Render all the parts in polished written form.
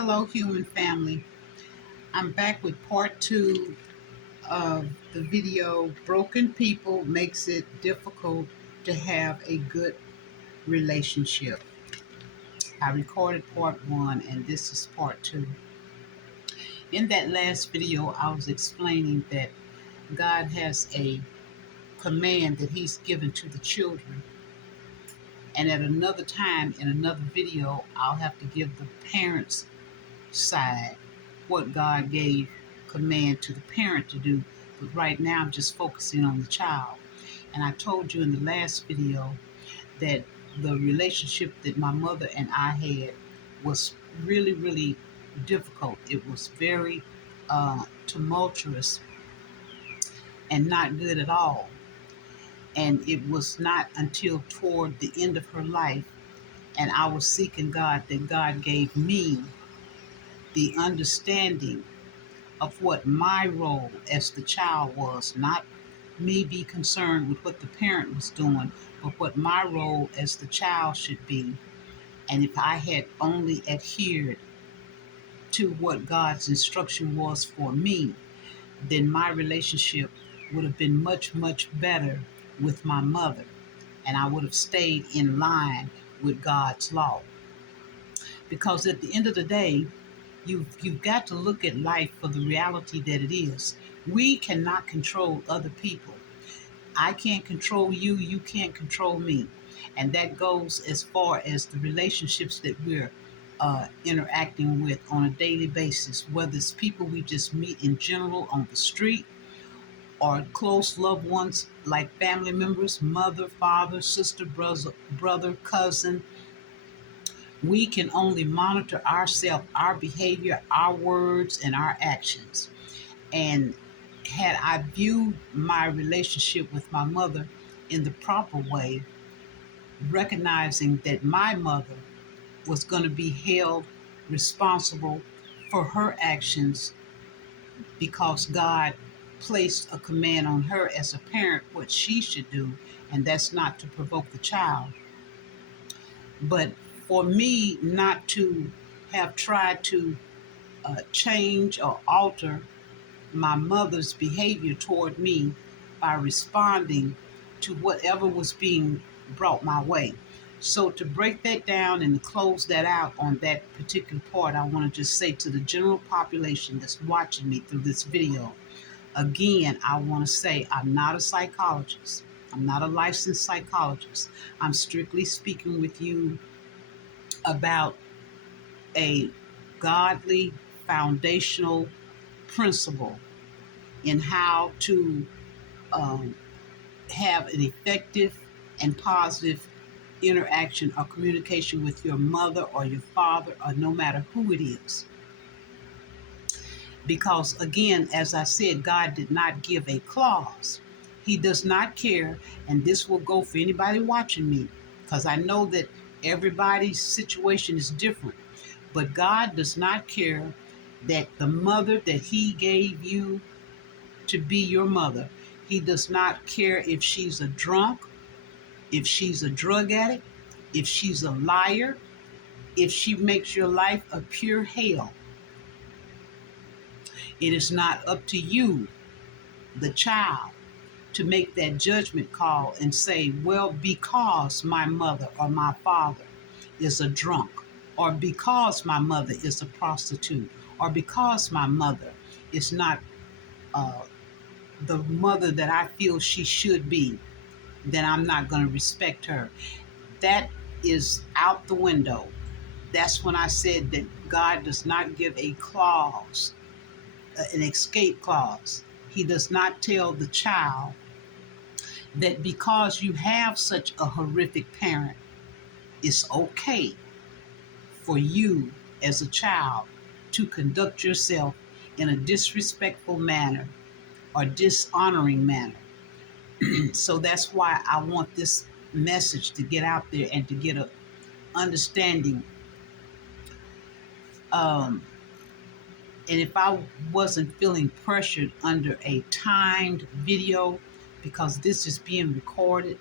Hello, human family. I'm back with part two of the video Broken People Makes It Difficult to Have a Good Relationship. I recorded part one and this is part two. In that last video, I was explaining that God has a command that He's given to the children. And at another time, in another video, I'll have to give the parents' side what God gave command to the parent to do. But right now I'm just focusing on the child. And I told you in the last video that the relationship that my mother and I had was really, really difficult. It was very tumultuous and not good at all. And it was not until toward the end of her life and I was seeking God that God gave me the understanding of what my role as the child was, not me be concerned with what the parent was doing, but what my role as the child should be. And if I had only adhered to what God's instruction was for me, then my relationship would have been much, much better with my mother. And I would have stayed in line with God's law. Because at the end of the day, you've got to look at life for the reality that it is. We cannot control other people. I can't control you, you can't control me. And that goes as far as the relationships that we're interacting with on a daily basis, whether it's people we just meet in general on the street or close loved ones like family members, mother, father, sister, brother, cousin. We can only monitor ourselves, our behavior, our words, and our actions. And had I viewed my relationship with my mother in the proper way, recognizing that my mother was going to be held responsible for her actions because God placed a command on her as a parent what she should do, and that's not to provoke the child. But for me not to have tried to change or alter my mother's behavior toward me by responding to whatever was being brought my way. So to break that down and to close that out on that particular part, I want to just say to the general population that's watching me through this video, again, I want to say I'm not a psychologist. I'm not a licensed psychologist. I'm strictly speaking with you about a godly foundational principle in how to have an effective and positive interaction or communication with your mother or your father or no matter who it is. Because again, as I said, God did not give a clause. He does not care, and this will go for anybody watching me, because I know that everybody's situation is different. But God does not care that the mother that He gave you to be your mother, He does not care if she's a drunk, if she's a drug addict, if she's a liar, if she makes your life a pure hell. It is not up to you, the child, to make that judgment call and say, well, because my mother or my father is a drunk, or because my mother is a prostitute, or because my mother is not the mother that I feel she should be, then I'm not going to respect her. That is out the window. That's when I said that God does not give a clause, an escape clause. He does not tell the child that because you have such a horrific parent, it's okay for you as a child to conduct yourself in a disrespectful manner or dishonoring manner. So that's why I want this message to get out there and to get a understanding. And if I wasn't feeling pressured under a timed video, because this is being recorded,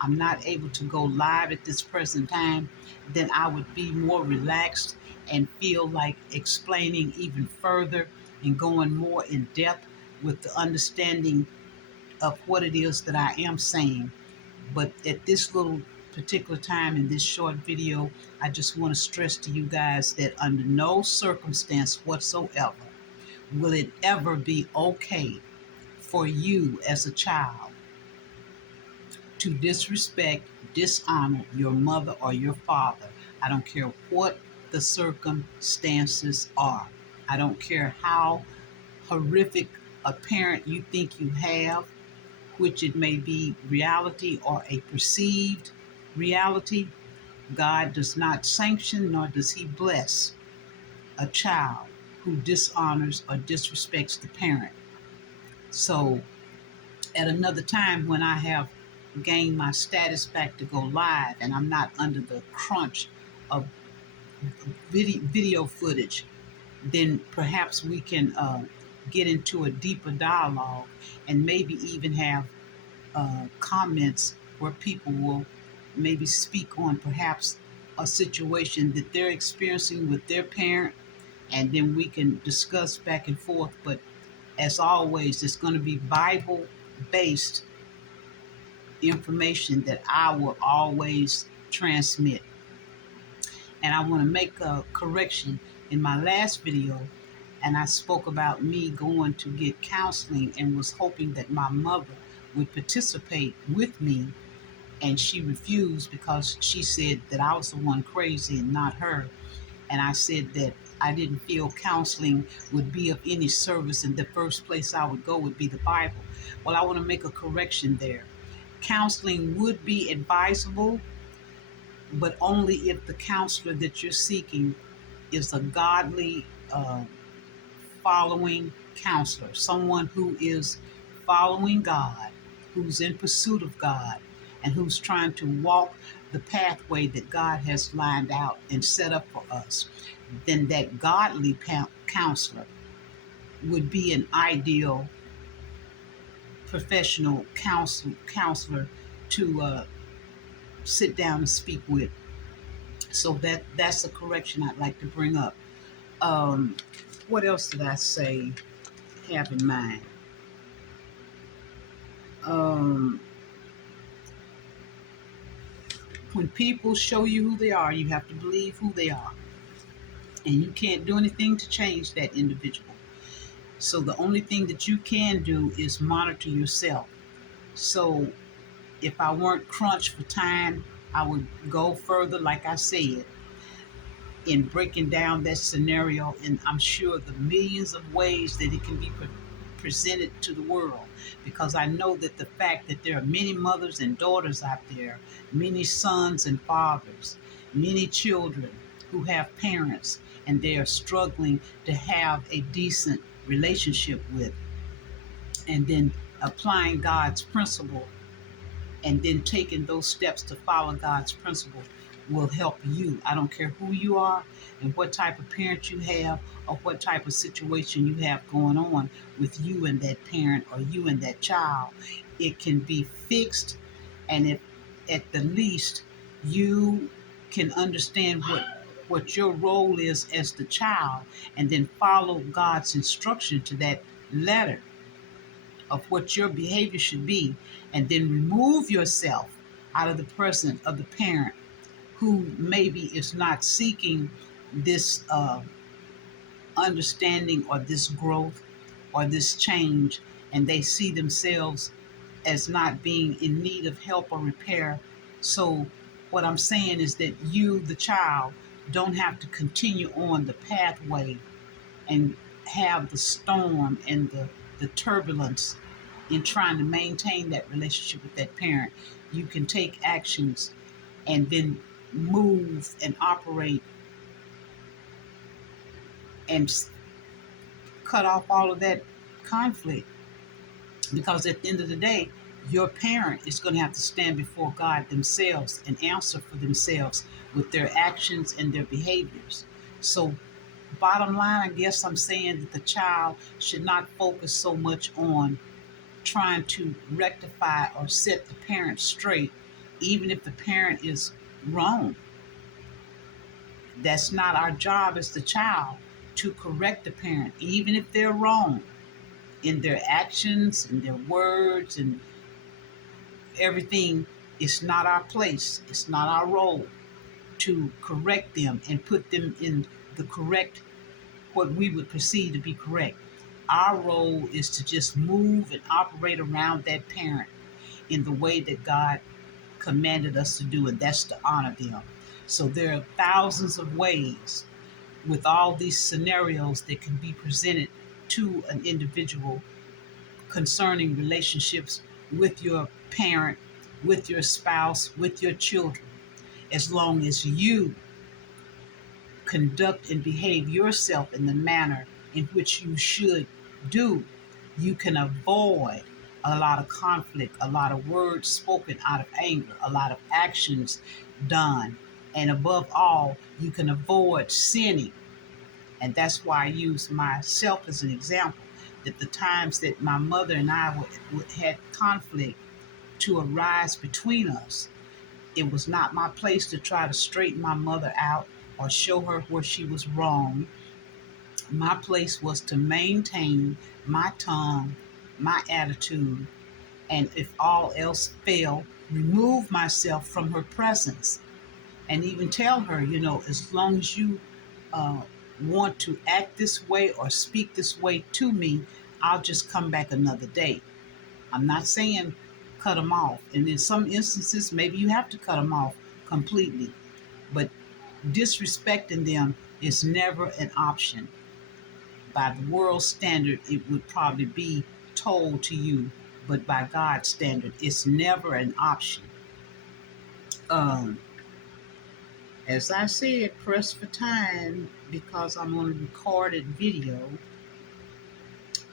I'm not able to go live at this present time, then I would be more relaxed and feel like explaining even further and going more in depth with the understanding of what it is that I am saying. But at this little particular time in this short video, I just want to stress to you guys that under no circumstance whatsoever will it ever be okay for you as a child to disrespect, dishonor your mother or your father. I don't care what the circumstances are. I don't care how horrific a parent you think you have, which it may be reality or a perceived reality. God does not sanction nor does he bless a child who dishonors or disrespects the parent. So at another time when I have gained my status back to go live and I'm not under the crunch of video footage, then perhaps we can get into a deeper dialogue and maybe even have comments where people will maybe speak on perhaps a situation that they're experiencing with their parent, and then we can discuss back and forth. But as always, it's going to be Bible based information that I will always transmit. And I want to make a correction. In my last video, and I spoke about me going to get counseling and was hoping that my mother would participate with me, and she refused because she said that I was the one crazy and not her. And I said that I didn't feel counseling would be of any service, and the first place I would go would be the Bible. Well, I want to make a correction there. Counseling would be advisable, but only if the counselor that you're seeking is a godly, following counselor, someone who is following God, who's in pursuit of God, and who's trying to walk the pathway that God has lined out and set up for us. Then that godly counselor would be an ideal professional counselor to sit down and speak with. So that's a correction I'd like to bring up. What else did I say? Have in mind? When people show you who they are, you have to believe who they are, and you can't do anything to change that individual. So the only thing that you can do is monitor yourself. So if I weren't crunched for time, I would go further, like I said, in breaking down that scenario, and I'm sure the millions of ways that it can be presented to the world, because I know that the fact that there are many mothers and daughters out there, many sons and fathers, many children who have parents and they are struggling to have a decent relationship with, and then applying God's principle and then taking those steps to follow God's principle will help you. I don't care who you are and what type of parent you have or what type of situation you have going on with you and that parent or you and that child. It can be fixed, and if at the least you can understand what your role is as the child, and then follow God's instruction to that letter of what your behavior should be, and then remove yourself out of the presence of the parent who maybe is not seeking this understanding or this growth or this change, and they see themselves as not being in need of help or repair. So what I'm saying is that you, the child, don't have to continue on the pathway and have the storm and the turbulence in trying to maintain that relationship with that parent. You can take actions and then move and operate and cut off all of that conflict. Because at the end of the day, your parent is going to have to stand before God themselves and answer for themselves with their actions and their behaviors. So bottom line, I guess I'm saying that the child should not focus so much on trying to rectify or set the parent straight, even if the parent is wrong. That's not our job as the child to correct the parent, even if they're wrong in their actions and their words and everything. It's not our place, it's not our role to correct them and put them in the correct, what we would perceive to be correct. Our role is to just move and operate around that parent in the way that God commanded us to do, and that's to honor them. So there are thousands of ways with all these scenarios that can be presented to an individual concerning relationships with your parent, with your spouse, with your children. As long as you conduct and behave yourself in the manner in which you should do, you can avoid a lot of conflict, a lot of words spoken out of anger, a lot of actions done. And above all, you can avoid sinning. And that's why I use myself as an example. That the times that my mother and I had conflict to arise between us, it was not my place to try to straighten my mother out or show her where she was wrong. My place was to maintain my tongue, my attitude, and if all else failed, remove myself from her presence. And even tell her, as long as you uh, want to act this way or speak this way to me, I'll just come back another day. I'm not saying cut them off. And in some instances, maybe you have to cut them off completely. But disrespecting them is never an option. By the world standard, it would probably be told to you, but by God's standard, it's never an option. Um, as I said, press for time because I'm on a recorded video.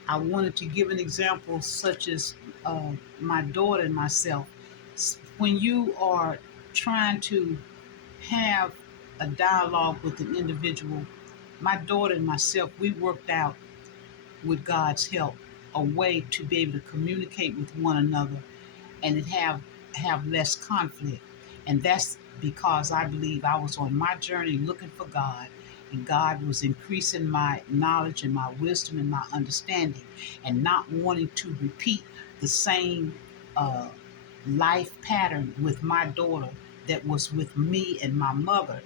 I wanted to give an example such as my daughter and myself. When you are trying to have a dialogue with an individual, my daughter and myself, we worked out with God's help a way to be able to communicate with one another and have less conflict. And that's because I believe I was on my journey looking for God, and God was increasing my knowledge and my wisdom and my understanding, and not wanting to repeat the same uh, life pattern with my daughter that was with me and my mother.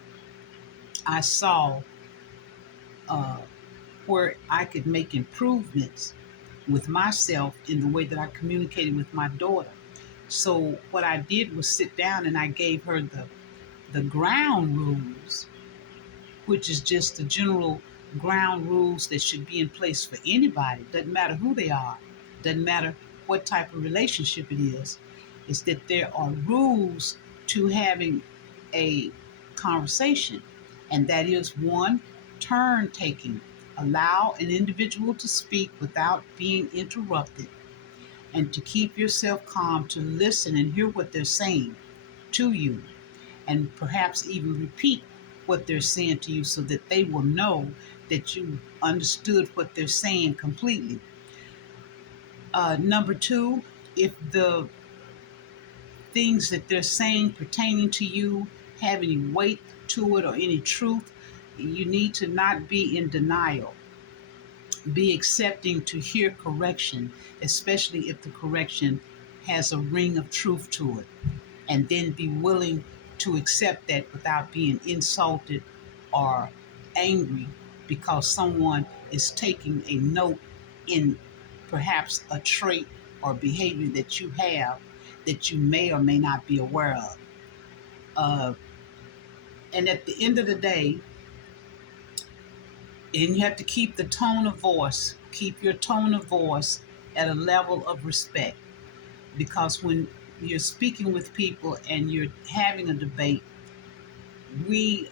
I saw uh, where I could make improvements with myself in the way that I communicated with my daughter. So what I did was sit down and I gave her the ground rules, which is just the general ground rules that should be in place for anybody. Doesn't matter who they are, doesn't matter what type of relationship it is. It's that there are rules to having a conversation, and that is one, turn taking. Allow an individual to speak without being interrupted, and to keep yourself calm to listen and hear what they're saying to you, and perhaps even repeat what they're saying to you so that they will know that you understood what they're saying completely. Number two, if the things that they're saying pertaining to you have any weight to it or any truth, you need to not be in denial. Be accepting to hear correction, especially if the correction has a ring of truth to it, and then be willing to accept that without being insulted or angry because someone is taking a note in perhaps a trait or behavior that you have that you may or may not be aware of. Uh, and at the end of the day, and you have to keep the tone of voice, keep your tone of voice at a level of respect. Because when you're speaking with people and you're having a debate, we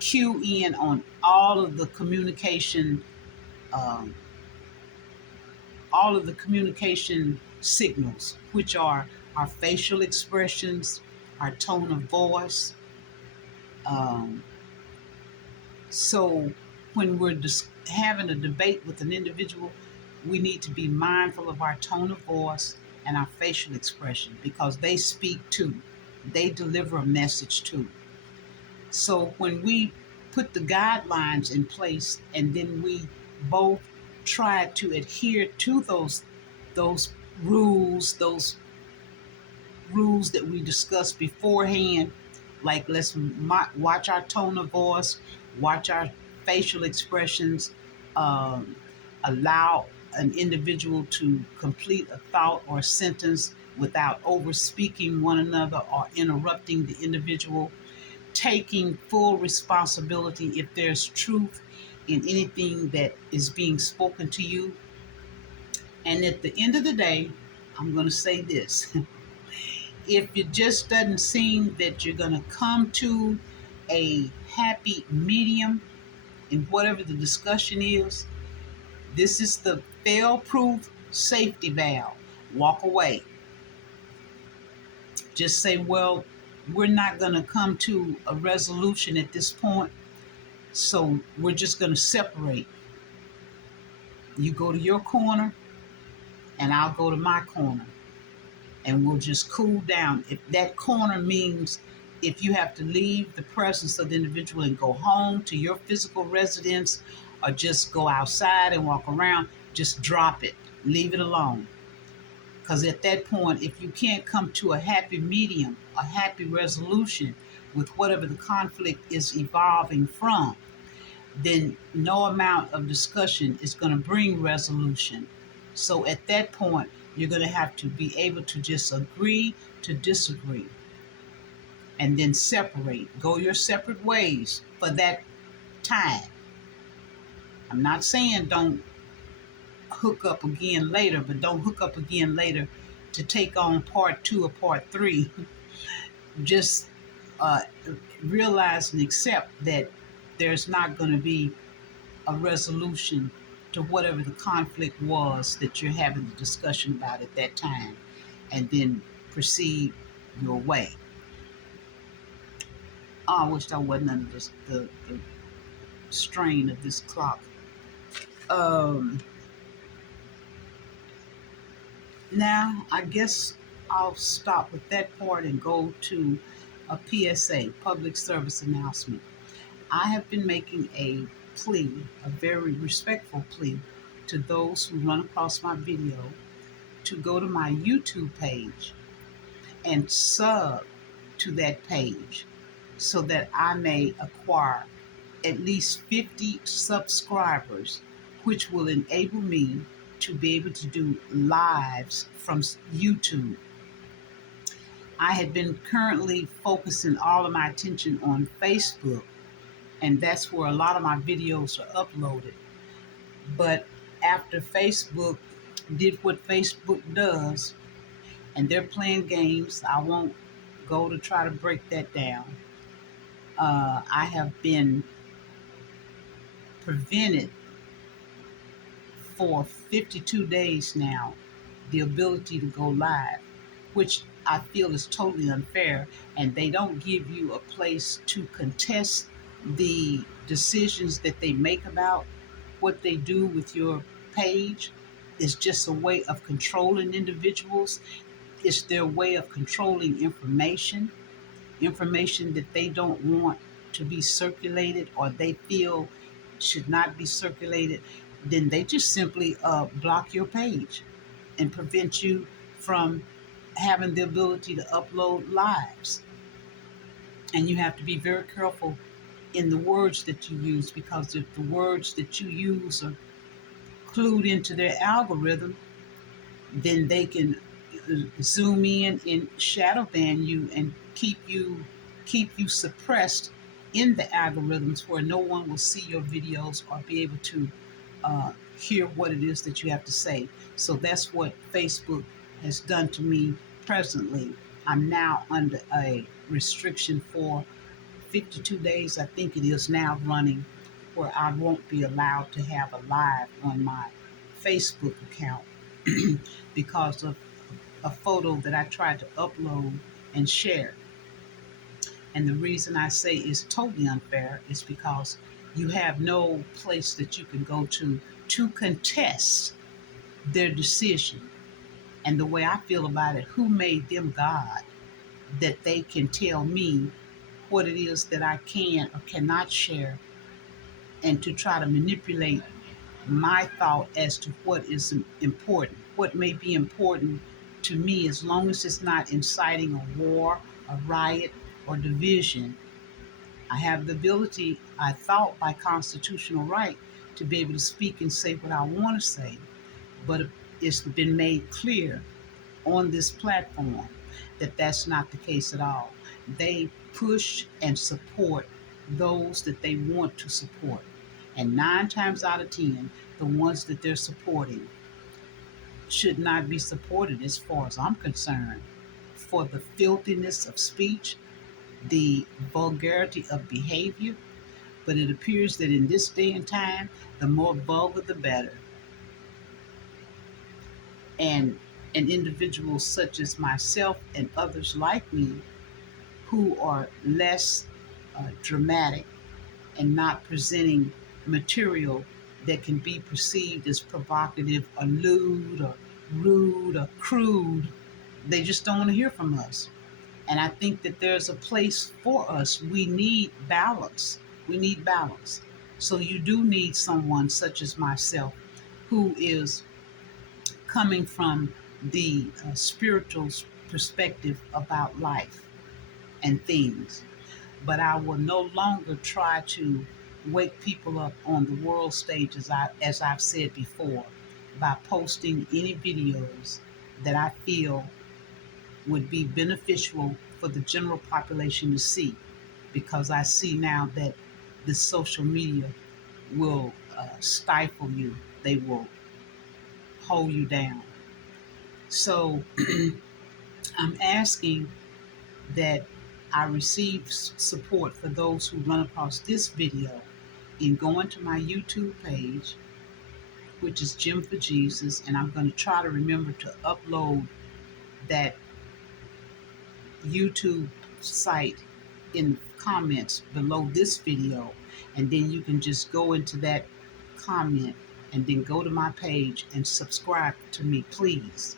cue in on um, all of the communication signals, which are our facial expressions, our tone of voice. Um, so when we're having a debate with an individual, we need to be mindful of our tone of voice, and our facial expression, because they speak too. They deliver a message too. So when we put the guidelines in place and then we both try to adhere to those those rules that we discussed beforehand, like let's watch our tone of voice, watch our facial expressions, um, allow an individual to complete a thought or sentence without over speaking one another or interrupting the individual, taking full responsibility if there's truth in anything that is being spoken to you. And at the end of the day, I'm going to say this: if it just doesn't seem that you're going to come to a happy medium in whatever the discussion is, this is the fail proof safety valve. Walk away. Just say, well, we're not going to come to a resolution at this point, so we're just going to separate. You go to your corner, and I'll go to my corner, and we'll just cool down. If that corner means if you have to leave the presence of the individual and go home to your physical residence, or just go outside and walk around, just drop it. Leave it alone. Because at that point, if you can't come to a happy medium, a happy resolution with whatever the conflict is evolving from, then no amount of discussion is going to bring resolution. So at that point, you're going to have to be able to just agree to disagree and then separate. Go your separate ways for that time. I'm not saying don't hook up again later, but don't hook up again later to take on part two or part three. Just uh, realize and accept that there's not going to be a resolution to whatever the conflict was that you're having the discussion about at that time, and then proceed your way. Oh, I wish I wasn't under the strain of this clock. Um, Now, I guess I'll stop with that part and go to a PSA, public service announcement. I have been making a plea, a very respectful plea, to those who run across my video to go to my YouTube page and sub to that page so that I may acquire at least 50 subscribers, which will enable me to be able to do lives from YouTube. I had been currently focusing all of my attention on Facebook, and that's where a lot of my videos are uploaded. But after Facebook did what Facebook does, and they're playing games, I won't go to try to break that down. I have been prevented for 52 days now the ability to go live, which I feel is totally unfair. And they don't give you a place to contest the decisions that they make about what they do with your page. It's just a way of controlling individuals. It's their way of controlling information that they don't want to be circulated or they feel should not be circulated. Then they just simply block your page and prevent you from having the ability to upload lives. And you have to be very careful in the words that you use, because if the words that you use are clued into their algorithm, then they can zoom in and shadow ban you and keep you suppressed in the algorithms where no one will see your videos or be able to hear what it is that you have to say. So that's what Facebook has done to me presently. I'm now under a restriction for 52 days, I think it is now running, where I won't be allowed to have a live on my Facebook account because of a photo that I tried to upload and share. And the reason I say it's totally unfair is because you have no place that you can go to contest their decision. And the way I feel about it, who made them God that they can tell me what it is that I can or cannot share, and to try to manipulate my thought as to what is important, what may be important to me, as long as it's not inciting a war, a riot, or division. I have the ability, I thought by constitutional right, to be able to speak and say what I want to say, but it's been made clear on this platform that that's not the case at all. They push and support those that they want to support. And 9 times out of 10, the ones that they're supporting should not be supported, as far as I'm concerned, for the filthiness of speech, the vulgarity of behavior. But it appears that in this day and time, the more vulgar, the better. And an individual such as myself and others like me, who are less dramatic and not presenting material that can be perceived as provocative or lewd or rude or crude, they just don't want to hear from us. And I think that there's a place for us. We need balance. We need balance. So you do need someone such as myself who is coming from the spiritual perspective about life and things. But I will no longer try to wake people up on the world stage, as I've said before, by posting any videos that I feel would be beneficial for the general population to see, because I see now that the social media will stifle you. They will hold you down. So I'm asking that I receive support for those who run across this video in going to my YouTube page, which is Jim for Jesus, and I'm going to try to remember to upload that YouTube site in comments below this video, and then you can just go into that comment and then go to my page and subscribe to me, please.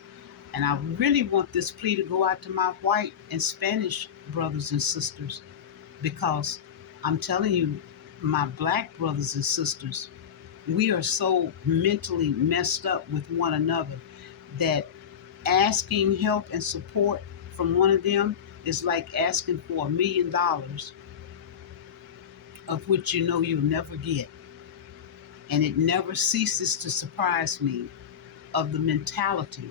And I really want this plea to go out to my white and Spanish brothers and sisters, because I'm telling you, my black brothers and sisters, we are so mentally messed up with one another that asking help and support from one of them is like asking for $1 million, of which you know you'll never get. And it never ceases to surprise me of the mentality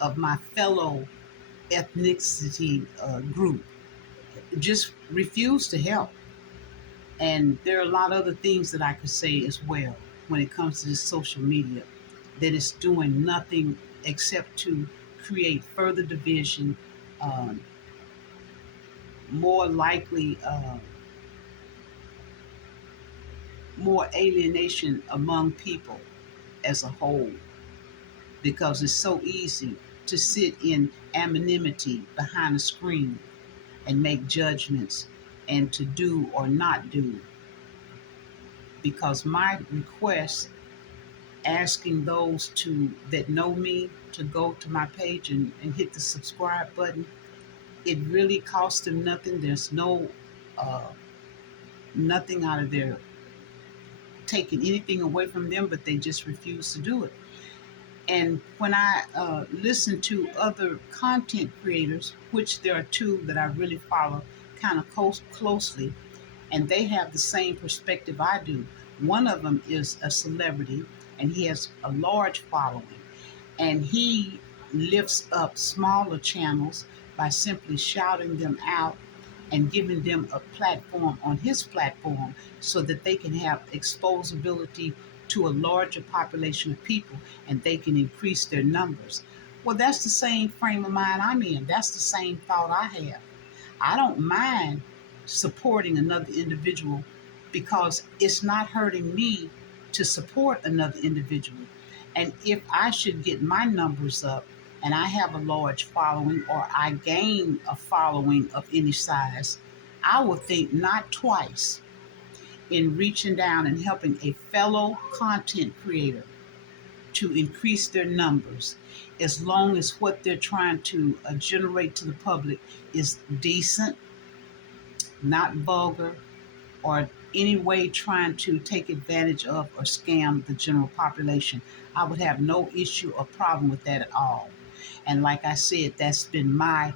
of my fellow ethnicity group. Just refuse to help. And there are a lot of other things that I could say as well when it comes to this social media that is doing nothing except to create further division, um, more likely, more alienation among people as a whole, because it's so easy to sit in anonymity behind a screen and make judgments and to do or not do. Because my request, asking those that know me to go to my page and hit the subscribe button, it really costs them nothing. There's no nothing out of there taking anything away from them, but they just refuse to do it. And when I listen to other content creators, which there are two that I really follow kind of closely, and they have the same perspective I do. One of them is a celebrity, and he has a large following, and he lifts up smaller channels by simply shouting them out and giving them a platform on his platform so that they can have exposability to a larger population of people and they can increase their numbers. Well, that's the same frame of mind I'm in. That's the same thought I have. I don't mind supporting another individual because it's not hurting me to support another individual. And if I should get my numbers up and I have a large following, or I gain a following of any size, I will think not twice in reaching down and helping a fellow content creator to increase their numbers, as long as what they're trying to generate to the public is decent, not vulgar, or any way trying to take advantage of or scam the general population. I would have no issue or problem with that at all. And like I said, that's been my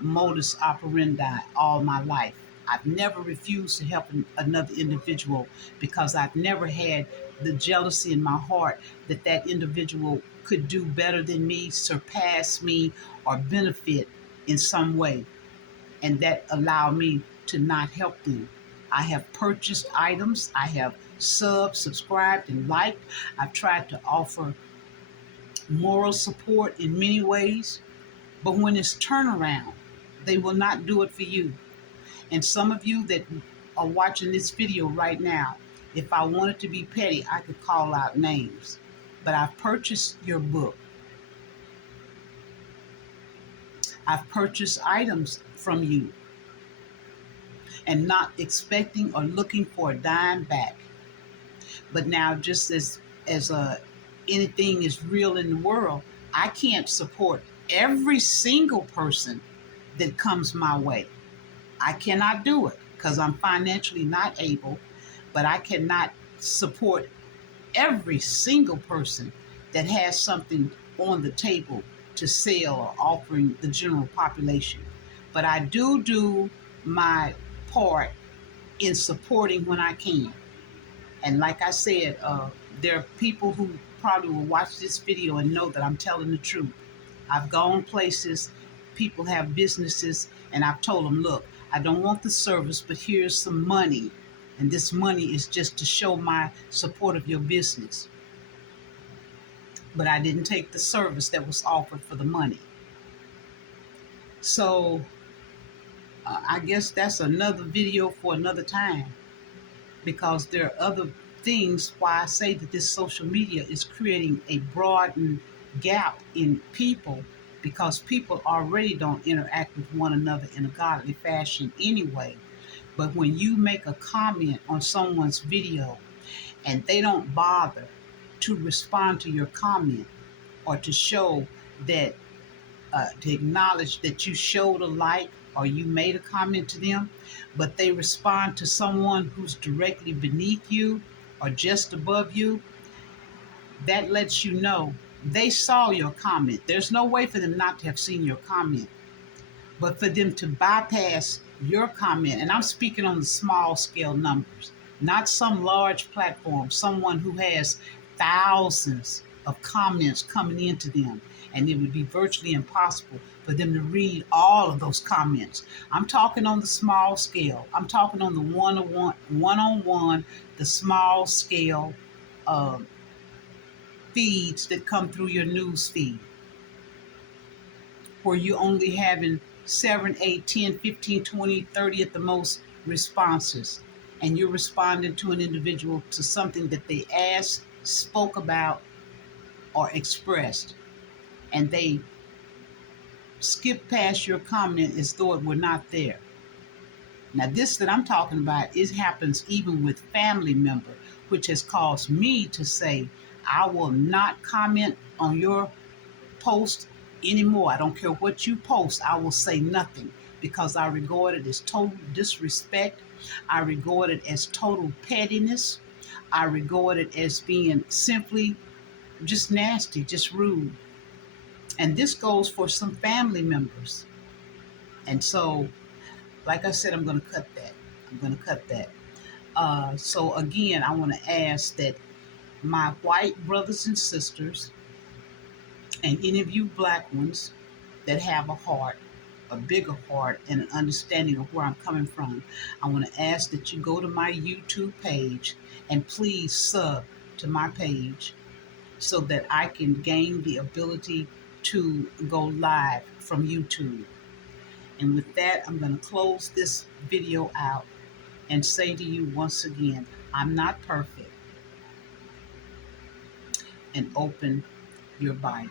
modus operandi all my life. I've never refused to help another individual because I've never had the jealousy in my heart that that individual could do better than me, surpass me, or benefit in some way, and that allowed me to not help them. I have purchased items, I have subscribed, and liked. I've tried to offer moral support in many ways, but when it's turnaround, they will not do it for you. And some of you that are watching this video right now, if I wanted to be petty, I could call out names. But I've purchased your book. I've purchased items from you and not expecting or looking for a dime back. But now, just as anything is real in the world, I can't support every single person that comes my way. I cannot do it because I'm financially not able, but I cannot support every single person that has something on the table to sell or offering the general population. But I do my part in supporting when I can. And like I said, there are people who probably will watch this video and know that I'm telling the truth. I've gone places, people have businesses, and I've told them, look, I don't want the service, but here's some money. And this money is just to show my support of your business. But I didn't take the service that was offered for the money. So I guess that's another video for another time, because there are other things why I say that this social media is creating a broadened gap in people, because people already don't interact with one another in a godly fashion anyway. But when you make a comment on someone's video and they don't bother to respond to your comment or to show that, to acknowledge that you showed a like or you made a comment to them, but they respond to someone who's directly beneath you or just above you, that lets you know they saw your comment. There's no way for them not to have seen your comment. But for them to bypass your comment, and I'm speaking on the small scale numbers, not some large platform, someone who has thousands of comments coming into them, and it would be virtually impossible for them to read all of those comments. I'm talking on the small scale. I'm talking on the one-on-one, the small scale feeds that come through your news feed, where you only having 7, 8, 10, 15, 20, 30 at the most responses, and you're responding to an individual to something that they asked, spoke about, or expressed, and they skip past your comment as though it were not there. Now, this that I'm talking about, it happens even with family member, which has caused me to say, I will not comment on your post anymore. I don't care what you post. I will say nothing, because I regard it as total disrespect. I regard it as total pettiness. I regard it as being simply just nasty, just rude. And this goes for some family members. And so, like I said, I'm going to cut that. So again, I want to ask that my white brothers and sisters, and any of you black ones that have a heart, a bigger heart, and an understanding of where I'm coming from, I want to ask that you go to my YouTube page and please sub to my page so that I can gain the ability to go live from YouTube. And with that, I'm going to close this video out and say to you once again, I'm not perfect. And open your Bible.